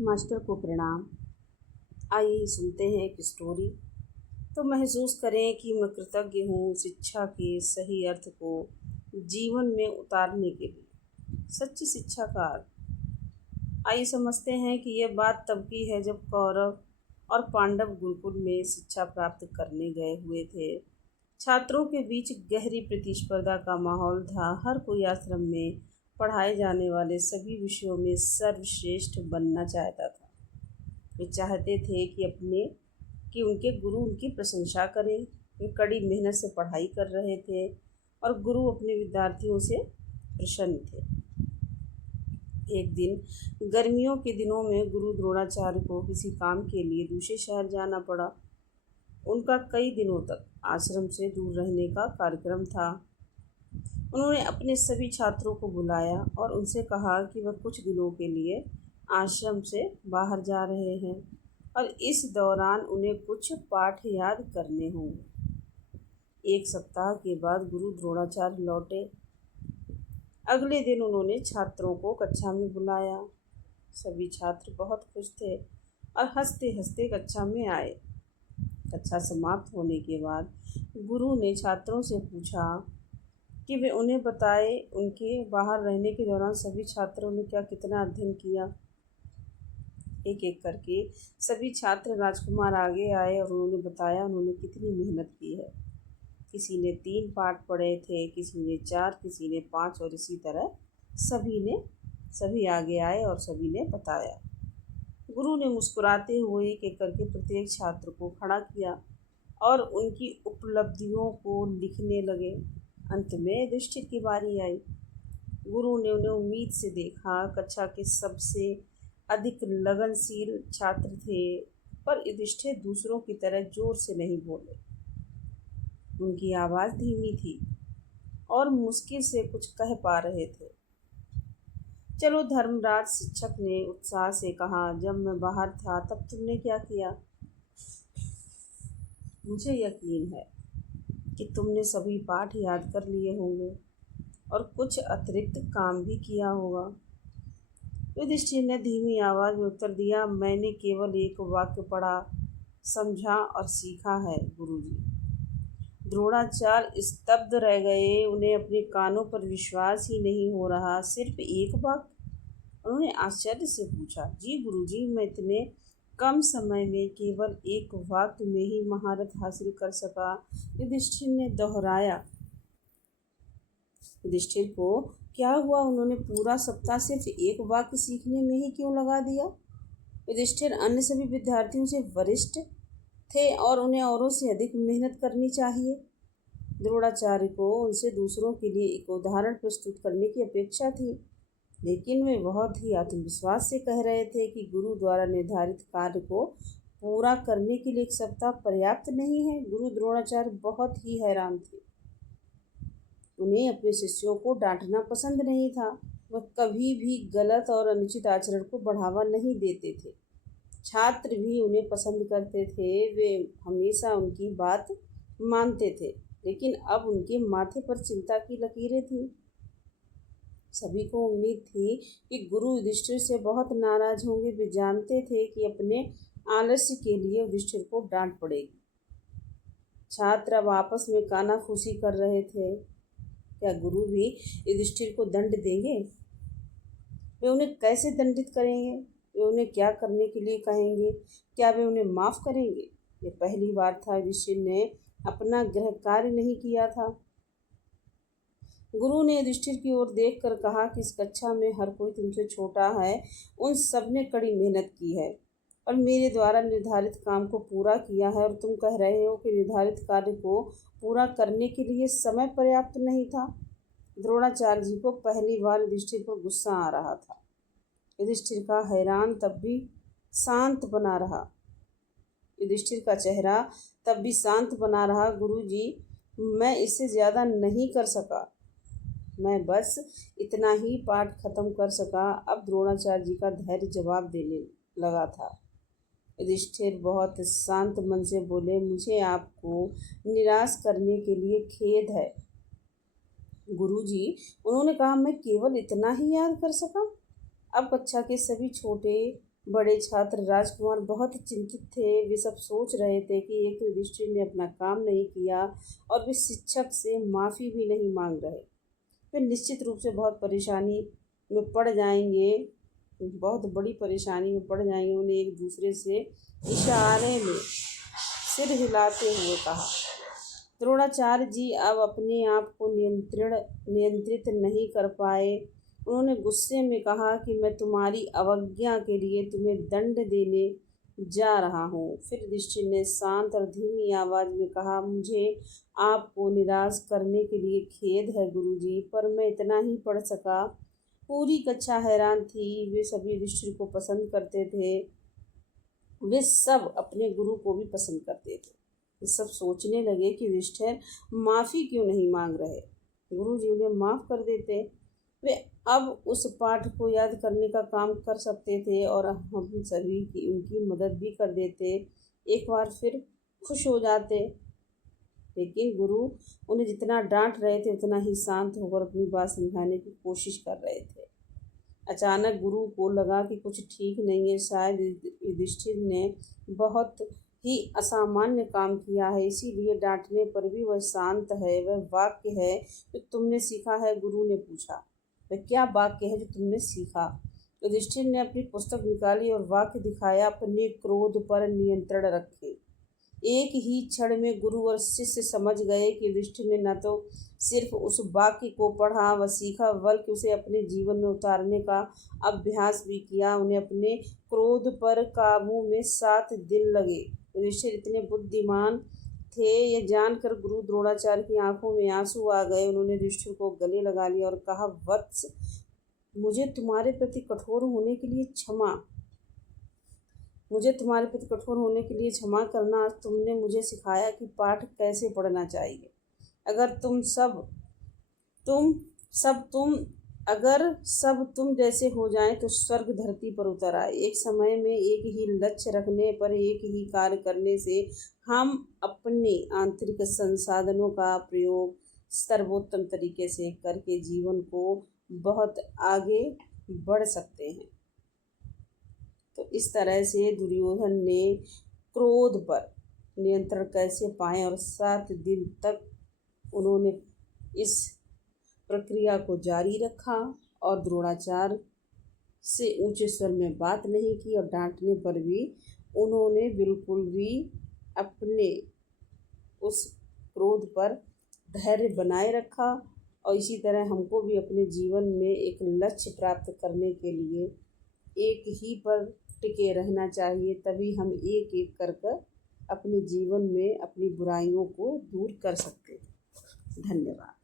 Master को प्रणाम। आइए सुनते हैं एक स्टोरी, तो महसूस करें कि मैं कृतज्ञ हूँ शिक्षा के सही अर्थ को जीवन में उतारने के लिए। सच्ची शिक्षा का अर्थ आइए समझते हैं कि यह बात तब की है जब कौरव और पांडव गुरुकुल में शिक्षा प्राप्त करने गए हुए थे। छात्रों के बीच गहरी प्रतिस्पर्धा का माहौल था। हर कोई आश्रम में पढ़ाए जाने वाले सभी विषयों में सर्वश्रेष्ठ बनना चाहता था। वे चाहते थे कि उनके गुरु उनकी प्रशंसा करें। वे कड़ी मेहनत से पढ़ाई कर रहे थे और गुरु अपने विद्यार्थियों से प्रसन्न थे। एक दिन गर्मियों के दिनों में गुरु द्रोणाचार्य को किसी काम के लिए दूसरे शहर जाना पड़ा। उनका कई दिनों तक आश्रम से दूर रहने का कार्यक्रम था। उन्होंने अपने सभी छात्रों को बुलाया और उनसे कहा कि वह कुछ दिनों के लिए आश्रम से बाहर जा रहे हैं और इस दौरान उन्हें कुछ पाठ याद करने होंगे। एक सप्ताह के बाद गुरु द्रोणाचार्य लौटे। अगले दिन उन्होंने छात्रों को कक्षा में बुलाया। सभी छात्र बहुत खुश थे और हंसते हंसते कक्षा में आए। कक्षा समाप्त होने के बाद गुरु ने छात्रों से पूछा कि वे उन्हें बताए उनके बाहर रहने के दौरान सभी छात्रों ने कितना अध्ययन किया। एक एक करके सभी छात्र राजकुमार आगे आए और उन्होंने बताया उन्होंने कितनी मेहनत की है। किसी ने 3 पाठ पढ़े थे, किसी ने 4, किसी ने 5 और इसी तरह सभी आगे आए और सभी ने बताया। गुरु ने मुस्कुराते हुए एक एक करके प्रत्येक छात्र को खड़ा किया और उनकी उपलब्धियों को लिखने लगे। अंत में युधिष्ठिर की बारी आई। गुरु ने उन्हें उम्मीद से देखा। कक्षा के सबसे अधिक लगनशील छात्र थे, पर युधिष्ठिर दूसरों की तरह जोर से नहीं बोले। उनकी आवाज़ धीमी थी और मुश्किल से कुछ कह पा रहे थे। चलो धर्मराज, शिक्षक ने उत्साह से कहा, जब मैं बाहर था तब तुमने क्या किया? मुझे यकीन है कि तुमने सभी पाठ याद कर लिए होंगे और कुछ अतिरिक्त काम भी किया होगा। युधिष्ठिर ने धीमी आवाज़ में उत्तर दिया, मैंने केवल एक वाक्य पढ़ा, समझा और सीखा है गुरुजी। द्रोणाचार्य स्तब्ध रह गए। उन्हें अपने कानों पर विश्वास ही नहीं हो रहा। सिर्फ एक वाक्य? उन्होंने आश्चर्य से पूछा। जी गुरुजी, मैं इतने कम समय में केवल एक वाक्य में ही महारत हासिल कर सका, युधिष्ठिर ने दोहराया। युधिष्ठिर को क्या हुआ? उन्होंने पूरा सप्ताह सिर्फ एक वाक्य सीखने में ही क्यों लगा दिया? युधिष्ठिर अन्य सभी विद्यार्थियों से वरिष्ठ थे और उन्हें औरों से अधिक मेहनत करनी चाहिए। द्रोणाचार्य को उनसे दूसरों के लिए एक उदाहरण प्रस्तुत करने की अपेक्षा थी, लेकिन वे बहुत ही आत्मविश्वास से कह रहे थे कि गुरु द्वारा निर्धारित कार्य को पूरा करने के लिए एक सप्ताह पर्याप्त नहीं है। गुरु द्रोणाचार्य बहुत ही हैरान थे। उन्हें अपने शिष्यों को डांटना पसंद नहीं था। वह कभी भी गलत और अनुचित आचरण को बढ़ावा नहीं देते थे। छात्र भी उन्हें पसंद करते थे। वे हमेशा उनकी बात मानते थे, लेकिन अब उनके माथे पर चिंता की लकीरें थीं। सभी को उम्मीद थी कि गुरु युधिष्ठिर से बहुत नाराज होंगे। वे जानते थे कि अपने आलस्य के लिए युधिष्ठिर को डांट पड़ेगी। छात्र अब आपस में कानाफूसी कर रहे थे। क्या गुरु भी युधिष्ठिर को दंड देंगे? वे उन्हें कैसे दंडित करेंगे? वे उन्हें क्या करने के लिए कहेंगे? क्या वे उन्हें माफ़ करेंगे? ये पहली बार था युधिष्ठिर ने अपना गृह कार्य नहीं किया था। गुरु ने युधिष्ठिर की ओर देखकर कहा कि इस कक्षा में हर कोई तुमसे छोटा है। उन सब ने कड़ी मेहनत की है और मेरे द्वारा निर्धारित काम को पूरा किया है, और तुम कह रहे हो कि निर्धारित कार्य को पूरा करने के लिए समय पर्याप्त नहीं था। द्रोणाचार्य जी को पहली बार युधिष्ठिर पर गुस्सा आ रहा था। युधिष्ठिर का हैरान तब भी शांत बना रहा। युधिष्ठिर का चेहरा तब भी शांत बना रहा। गुरुजी, मैं इससे ज़्यादा नहीं कर सका। मैं बस इतना ही पाठ खत्म कर सका। अब द्रोणाचार्य जी का धैर्य जवाब देने लगा था। युधिष्ठिर बहुत शांत मन से बोले, मुझे आपको निराश करने के लिए खेद है गुरुजी। उन्होंने कहा, मैं केवल इतना ही याद कर सका। अब कक्षा के सभी छोटे बड़े छात्र राजकुमार बहुत चिंतित थे। वे सब सोच रहे थे कि एक युधिष्ठिर ने अपना काम नहीं किया और वे शिक्षक से माफ़ी भी नहीं मांग रहे। वे निश्चित रूप से बहुत परेशानी में पड़ जाएंगे, बहुत बड़ी परेशानी में पड़ जाएंगे। उन्हें एक दूसरे से इशारे में सिर हिलाते हुए कहा। द्रोणाचार्य जी अब अपने आप को नियंत्रित नहीं कर पाए। उन्होंने गुस्से में कहा कि मैं तुम्हारी अवज्ञा के लिए तुम्हें दंड देने जा रहा हूँ। फिर युधिष्ठिर ने शांत और धीमी आवाज़ में कहा, मुझे आपको निराश करने के लिए खेद है गुरुजी, पर मैं इतना ही पढ़ सका। पूरी कक्षा हैरान थी। वे सभी युधिष्ठिर को पसंद करते थे। वे सब अपने गुरु को भी पसंद करते थे। वे सब सोचने लगे कि युधिष्ठिर माफ़ी क्यों नहीं मांग रहे। गुरु जी उन्हें माफ़ कर देते। वे अब उस पाठ को याद करने का काम कर सकते थे और हम सभी की उनकी मदद भी कर देते। एक बार फिर खुश हो जाते। लेकिन गुरु उन्हें जितना डांट रहे थे उतना ही शांत होकर अपनी बात समझाने की कोशिश कर रहे थे। अचानक गुरु को लगा कि कुछ ठीक नहीं है। शायद युधिष्ठिर ने बहुत ही असामान्य काम किया है, इसीलिए डांटने पर भी वह शांत है। वह वाक्य है जो तुमने सीखा है? गुरु ने पूछा। वह क्या वाक्य है जो तुमने सीखा? युधिष्ठिर ने अपनी पुस्तक निकाली और वाक्य दिखाया, अपने क्रोध पर नियंत्रण रखे। एक ही क्षण में गुरु और शिष्य समझ गए कि युधिष्ठिर ने न तो सिर्फ उस वाक्य को पढ़ा व सीखा, बल्कि उसे अपने जीवन में उतारने का अभ्यास भी किया। उन्हें अपने क्रोध पर काबू में 7 दिन लगे। युधिष्ठिर इतने बुद्धिमान थे, यह जानकर गुरु द्रोणाचार्य की आंखों में आंसू आ गए। उन्होंने युधिष्ठिर को गले लगा लिया और कहा, वत्स, मुझे तुम्हारे प्रति कठोर होने के लिए क्षमा करना। आज तुमने मुझे सिखाया कि पाठ कैसे पढ़ना चाहिए। अगर सब तुम जैसे हो जाएं तो स्वर्ग धरती पर उतर आए। एक समय में एक ही लक्ष्य रखने पर एक ही कार्य करने से हम अपने आंतरिक संसाधनों का प्रयोग सर्वोत्तम तरीके से करके जीवन को बहुत आगे बढ़ सकते हैं। तो इस तरह से दुर्योधन ने क्रोध पर नियंत्रण कैसे पाए और 7 दिन तक उन्होंने इस प्रक्रिया को जारी रखा और द्रोणाचार्य से ऊंचे स्वर में बात नहीं की और डांटने पर भी उन्होंने बिल्कुल भी अपने उस क्रोध पर धैर्य बनाए रखा। और इसी तरह हमको भी अपने जीवन में एक लक्ष्य प्राप्त करने के लिए एक ही पर टिके रहना चाहिए, तभी हम एक एक कर अपने जीवन में अपनी बुराइयों को दूर कर सकते हैं। धन्यवाद।